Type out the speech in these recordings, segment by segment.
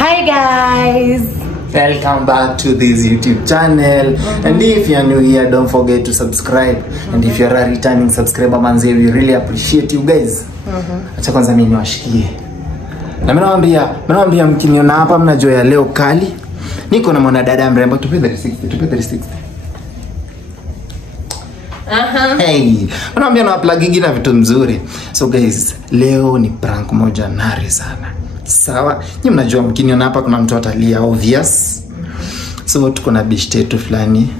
Hi guys, welcome back to this YouTube channel. And if you are new here, don't forget to subscribe. And if you are a returning subscriber, manze, we really appreciate you guys. Acha kwanza mimi niwashikie. Na mimi nawaambia mkiniona hapa mnajua ya leo kali. Niko na mwanadada mrembo, tupe 360. Hey, naambia na plugin na vitu mzuri. So guys, leo ni prank moja nari sana. Sawa, nyinyi mnajua mkiniona hapa kuna mtu atalia obvious. So tuko na bishtetu fulani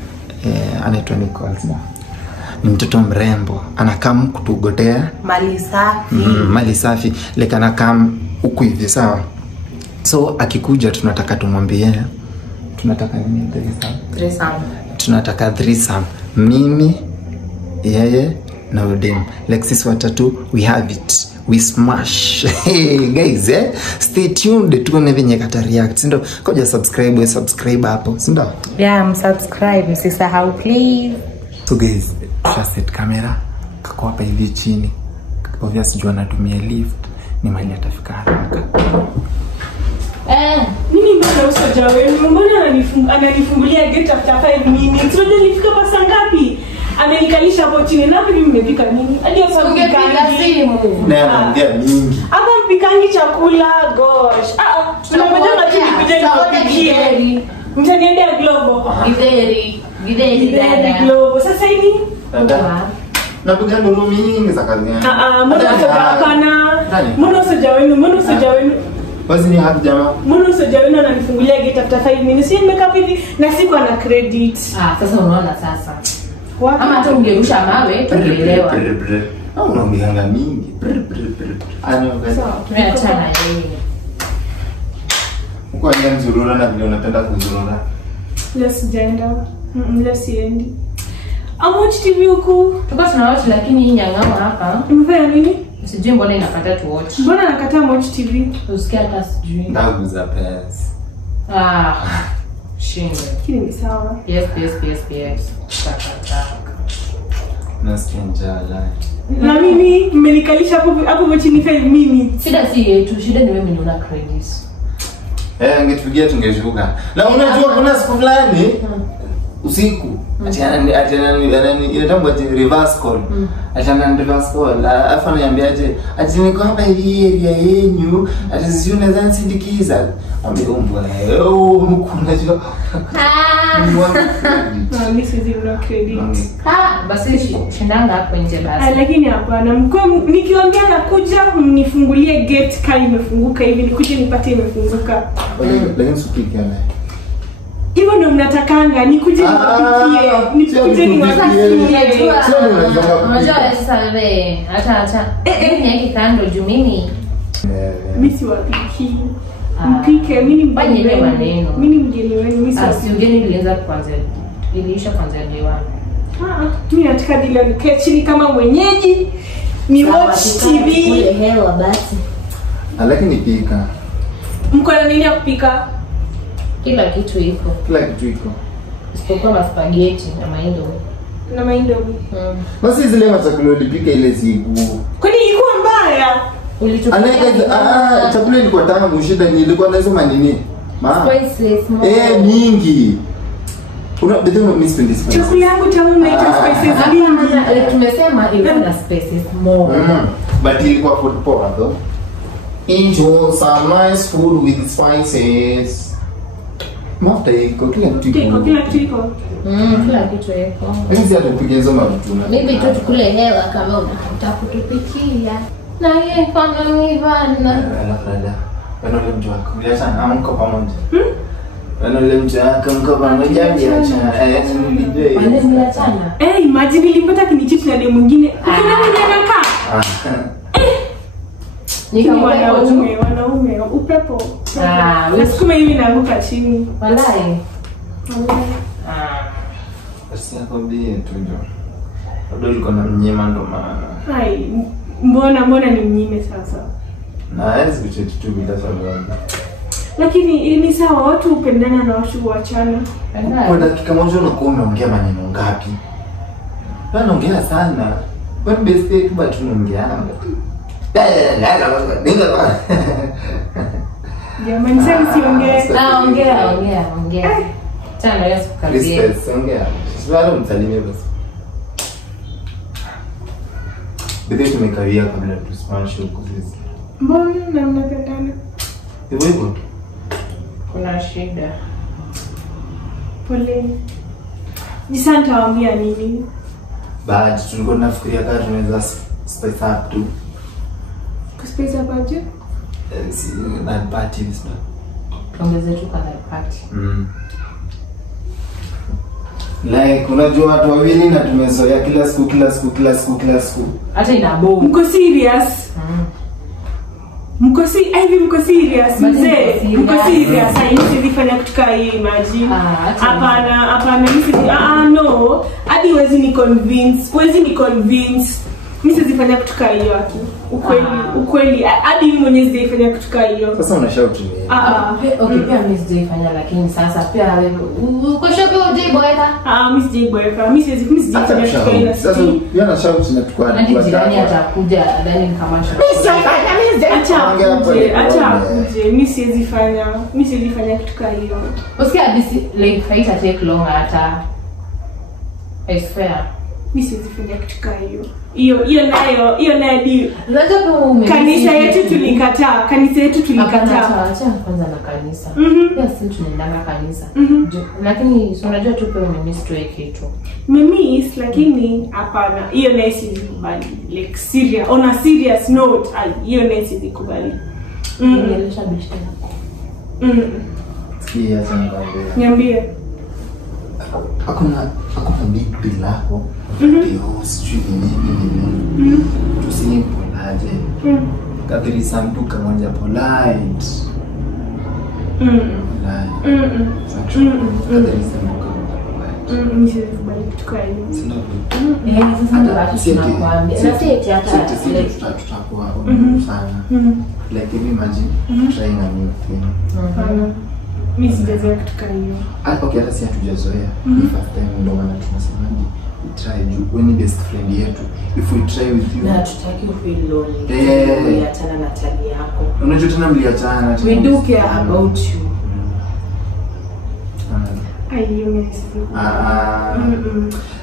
anaitwa Nicole. Ni mtoto mrembo, anakam kutugotea mali safi, like anakam huku hivi, sawa. So akikuja tunataka tumwambie tunataka nini? Threesome. Tunataka threesome. Mimi, yeye na udem. Like sisi watatu, we have it. We smash. Hey guys, stay tuned tuone venye kata react. Sindo, koja subscribe hapo. Sindo? Yeah, subscribe. Msisahau please. So guys, set camera kako hapa hivi chini. Obvious jua natumia lift. Ni mali atafika haraka. Mimi mbona usojawe? Mbona ananifungulia gate after 5 minutes? Unajua nilifika pasa ngapi? Amenikalisha hapo chini na mimi nimepika nini? Hadi hapo mpika simu. Naambia mingi. Hapa mpikangi chakula, gosh. Tunamwambia tu nikuje nikupikie. Mtaniendea Globo. Gideri dada. Globo. Sasa hivi na buga ndo mingi za kazi gani? Mbona usojawe? Basi ni hapo jamaa. Mbona usojawe na ananifungulia gate after 5 minutes? Si nimeka hivi na siku ana credit. Sasa unaona sasa. Ama hata ungerusha mawe tuelewa. Unaongea mingi. Tumeachana yeye. Uko ni mzurura na vile unapenda kuzurura. Let's jenda. Let's end. Watch TV huku. Tuko tunawatch lakini hii nyang'ao hapa. Umefanya nini? Sijui mbona inapata tu watch. Mbona anakataa watch TV? Usikia hata sijui. Ndagu za pesa. Shinde. Kile ni sawa. Yes. Nasikia njaa. Na mimi mmenikalisha hapo chini 5 minutes. Shida si yetu, shida ni wewe mwenye una credits. Angetupigia tungeshuka. Na unajua kuna siku fulani usiku inatambwa reverse call. Reverse call. Afa niambiaje? Niko hapa hivi area yenu, sio unaweza nisindikiza. Ameombwa. Mkunajua. Mimi sizi una credit. Basi shindanga hapo nje basi. Lakini hapana, nikiongea na kuja mnifungulie gate kali imefunguka hivi, nikuje nipate imefunguka. Lakini supika na hivyo ndo mnatakanga nikuje niwapikie, niwapikie. Unajua sasa wewe acha mimi yake kando juu mimi si wapiki. Mpike mimi mbanye maneno. Mimi mgeni wenu, mimi si mgeni, ilianza kwanza iliisha kwanza dewa. Mimi nataka dilo nikae chini kama mwenyeji ni watch TV. Hewa basi. Lakini pika. Mko na nini ya kupika? Kila kitu iko. Isipokuwa spaghetti na maindomi. Basi zile chakula ulipika ile siku. Kwani ilikuwa mbaya? Chakula ilikuwa tamu, shida ni ilikuwa lazima nini? Spices mingi. Chakula yangu tamu na spices mingi. Tumesema ilikuwa na spices more. But ilikuwa food power though. Enjoy some nice food with spices. Mafuta iko, kila kitu iko. Kila kitu iko. Hizi hata kupigizo mafuta. Maybe tu tukule hewa kama unataka kutupikia. Na yeye kwanza ni bana. Wanaule mtu wako. Uliacha amko pamoja. Wanaule mtu wako mko pamoja biacha. Wanaachana. Imagine nilipata kinichiti na demu mwingine. Kuna mwenye anakaa. Wanaume upepo. Nasukuma hivi naanguka chini. Walai. Basi nakwambia tu ndio. Bado liko na mnyema ndo maana. Mbona ni mnyime sasa? Na hizi vitu tu bila sababu. Lakini ni sawa, watu upendana na watu huachana. Kwa dakika moja unakuwa umeongea maneno ngapi? Unaongea sana. Kwa best yetu bado tunaongea. Jamani sasa siongee. Ongea. Tena Yesu karibia. Respect, ongea. Sasa msalimie basi. Bidii tumekawia kabla tusmash huko sisi. Mbona na mnapendana? Hivyo. Kuna shida. Pole. Nisanta waambia nini? Baada tulikuwa tunafikiria kama tunaweza spice up tu. Kuspice up aje? Si na party this time. Ongeze tu kwa party. Like unajua watu wawili na tumezoea kila siku. Hata inabo. Mko serious? Mko serious mzee? Mko serious? Sasa nifanya kutoka hii imagine. Hapana no. Hadi wezi ni convince. Mimi sizifanya kutoka hiyo aki. Ukweli hadi mimi mwenyewe sijaifanya kutoka hiyo. Sasa unashout nini? Okay, pia mimi sijaifanya lakini sasa pia uko shopping ujiboeka? Mimi sijiboeka. Mimi sijifanya kutoka hiyo. Sasa yana shout na tukua. Hadi jirani atakuja ndani kama shopping. Acha akuje. Mimi sizifanya kutoka hiyo. Usikia this like fight take long hata. I swear. Mimi sizifanya kutoka hiyo. Hiyo nayo di. Kanisa yetu tulikataa. Acha kwanza na kanisa. Pia sisi tunaenda kanisa. Lakini unajua tu pia umemiss tu kitu. Mimi lakini hapana. Hiyo nayo sizikubali. Like serious, on a serious note, hiyo nayo sizikubali. Nieleza bishta. Sikia sana. Niambie. Hakuna big deal hapo. Ndio sijui nini. Tusipolaje. Kadri samtu kamoja polite. Kadri samtu kamoja. Mimi sikubali kutoka hiyo. Sasa tunakwambia. Sasa eti hata tutakuwa sana. Like imagine trying a new thing. Mimi sijazoea kutoka hiyo. Okay, hata si hatujazoea. First time ndo maana tunasemaje? Try juu when best friend yetu. If we try with you. Na tutaki feel lonely. Uliachana na tabia yako. Unajua tena mliachana. We do care about you.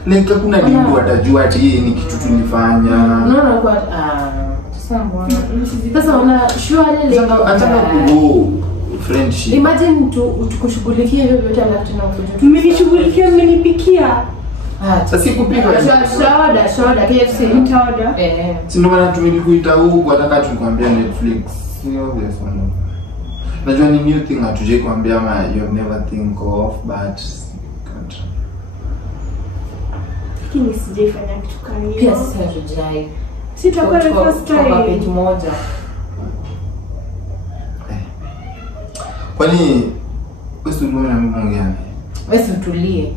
Like kuna dingo watajua ati hii ni kitu tulifanya. No kwa sasa una surely like anataka ku friendship. Imagine tukushughulikie hivyo vyote alafu tena ukuje. Mmenishughulikia, mmenipikia. Sasa sikupika. Soda KFC nitaoda. Si ndo maana tumekuita huku hata tukwambia Netflix. Sio obvious one. Najua ni new thing atuje kuambia ma you never think of but can't. Lakini sijaifanya kitu kama hiyo. Pia sasa hatujai. Sitakuwa the first time. Kwa page moja. Kwani wewe ndio Mungu gani? Wewe utulie.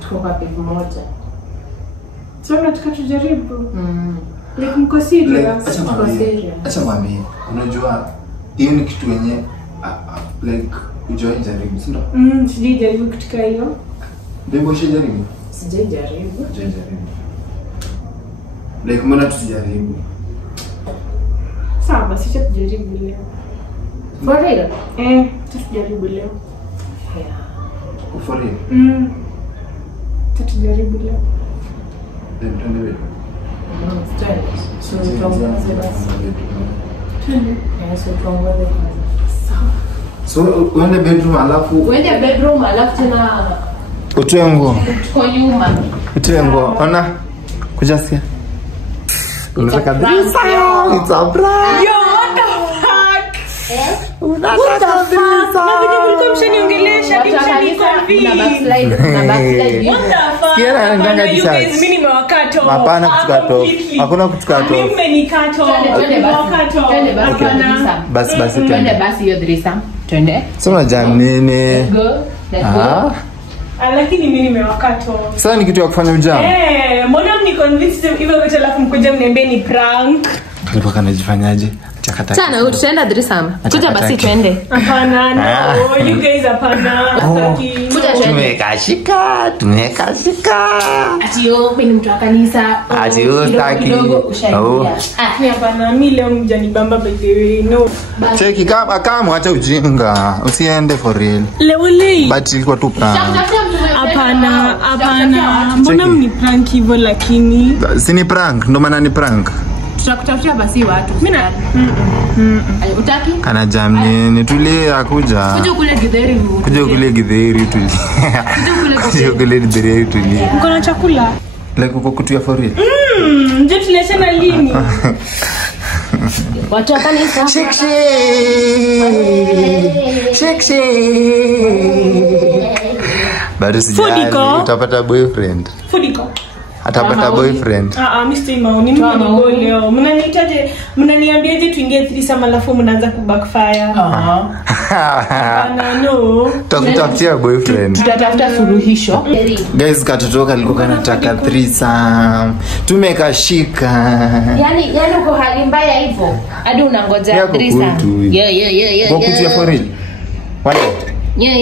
Tuko kwa page moja. Sasa nataka tujaribu. Like mko serious? Acha mwambie. Unajua hiyo ni kitu yenye like ujoin jaribu, si ndio? Sijajaribu kutoka hiyo. Bebo shajaribu? Sijajaribu. Like mbona tusijaribu? Sawa, basi tujaribu leo. For real? Tujaribu leo. Yeah. For real? Tujaribu leo. Ndio. So uende bedroom alafu tena utoe nguo. Tuko nyuma. Utoe nguo. Ona kujasikia. Unataka drisa. It's a prank. Yo, what the fuck? Unataka drisa. Na video mlikuwa mshaniongelesha na backslide. What the fuck? Sikia ndanga you guys mimi nimewakato. Hapana kutukato. Hakuna kutukato. Mimi mmenikato. Basi twende basi hiyo drisa. Twende. Sema nini? Let's go. Lakini mimi nimewakato. Sasa ni kitu ya kufanya ujao. Mbona mni convince hivyo wote alafu mkuja mniambie ni prank? Tulikuwa kanajifanyaje? Chakata. Sana utaenda threesome. Kuja basi twende. Hapana, no. You guys hapana. Kuja twende. Tumekashika. Ati mimi ni mtu wa kanisa. Ati taki. Hapana, mimi leo mjanibamba by the way. No. Cheki kama acha ujinga. Usiende for real. Leo. But ilikuwa tu prank. Hapana. Mbona mni prank hivyo lakini? Si ni prank, ndo maana ni prank. Tutakutafutia basi watu. Mimi na utaki? Kana jam ni tulie akuja. Kuja kule Githeri. Kuja kule Githeri tulie. Kuja kule Githeri tulie. Mko na chakula? Like uko kutia for real. Nje tuleshana lini? Watu wa kanisa. Shake. Bado sijali utapata boyfriend. Fudiko. Atapata boyfriend. Mr. Mauni mko leo. Mnaniambiaje tuingie threesome alafu mnaanza kubackfire? No. Tutafutia boyfriend. Tutatafuta suluhisho. Guys, katotoka alikuwa anataka threesome. Tumekashika. Yani uko hali mbaya hivyo. Hadi unangoja threesome. Yeah. Kwa kutia for real. Wale. Yeah.